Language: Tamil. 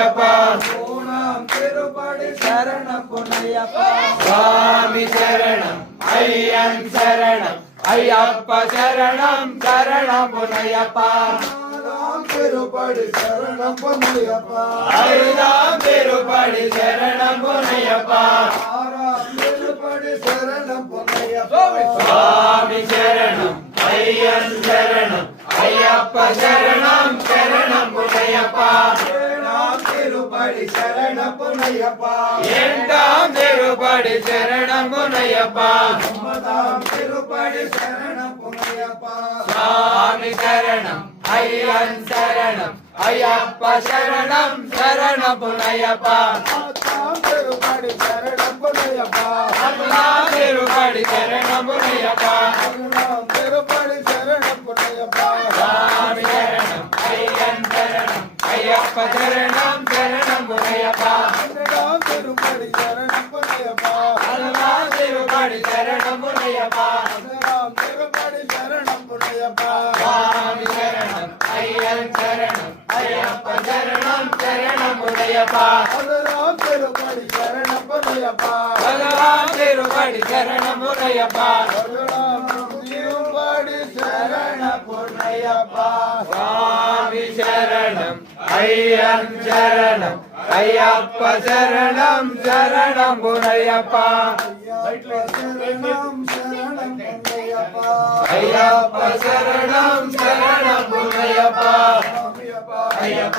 ஓணாம் திருப்படி சரணம் பொன்னையப்பா. சுவாமி சரணம் ஐயன் சரணம் ஐயப்ப சரணம் சரணம் பொன்னையப்பா. நாலாம் திருப்படி சரணம் பொன்னையப்பா. ஐந்தாம் திருப்படி சரணம் பொன்னையப்பா. ஆறாம் திருப்படி சரணம் பொன்னையப்பா. சுவாமி சரணம் ஐயன் சரணம் ஐயப்ப சரணம் சரணம் பொன்னையப்பா. ஏழாம் திருப்படி சரணம் பொன்னையப்பா. எட்டாம் திருப்படி சரணம் பொன்னையப்பா. ஒன்பதாம் திருப்படி சரணம் பொன்னையப்பா. சுவாமி சரணம் ஐயன் சரணம் ஐயப்ப சரணம் சரணம் பொன்னையப்பா. பத்தாம் திருப்படி சரணம் பொன்னையப்பா. பத்தாம் திருப்படி சரணம் பொன்னையப்பா. பதினொன்றாம் திருப்படி சரணம் பொன்னையப்பா. சுவாமி சரணம் ஐயன் சரணம் ஐயப்ப சரணம் சரணம் பொன்னையப்பா. பன்னிரண்டாம் திருப்படி சரணம் பொன்னையப்பா. பதினாறாம் திருப்படி சரணம் பொன்னையப்பா. பதினாறாம் திருப்படி சரணம் பொன்னையப்பா. சுவாமி சரணம் ஐயன் சரணம் ஐயப்ப சரணம் சரணம் பொன்னையப்பா. பதினாறாம் திருப்படி சரணம் பொன்னையப்பா. பதினாறாம் திருப்படி சரணம் பொன்னையப்பா. பதினாறாம் திருப்படி சரணம் பொன்னையப்பா. சுவாமி சரணம் ஐயன் சரணம் ஐயப்ப சரணம் சரணம் பொன்னையப்பா. ஐயப்ப சரணம் சரணம் பொன்னையப்பா. ஐயப்ப சரணம் சரணம் பொன்னையப்பா. சாமியப்பா. ஐயப்பா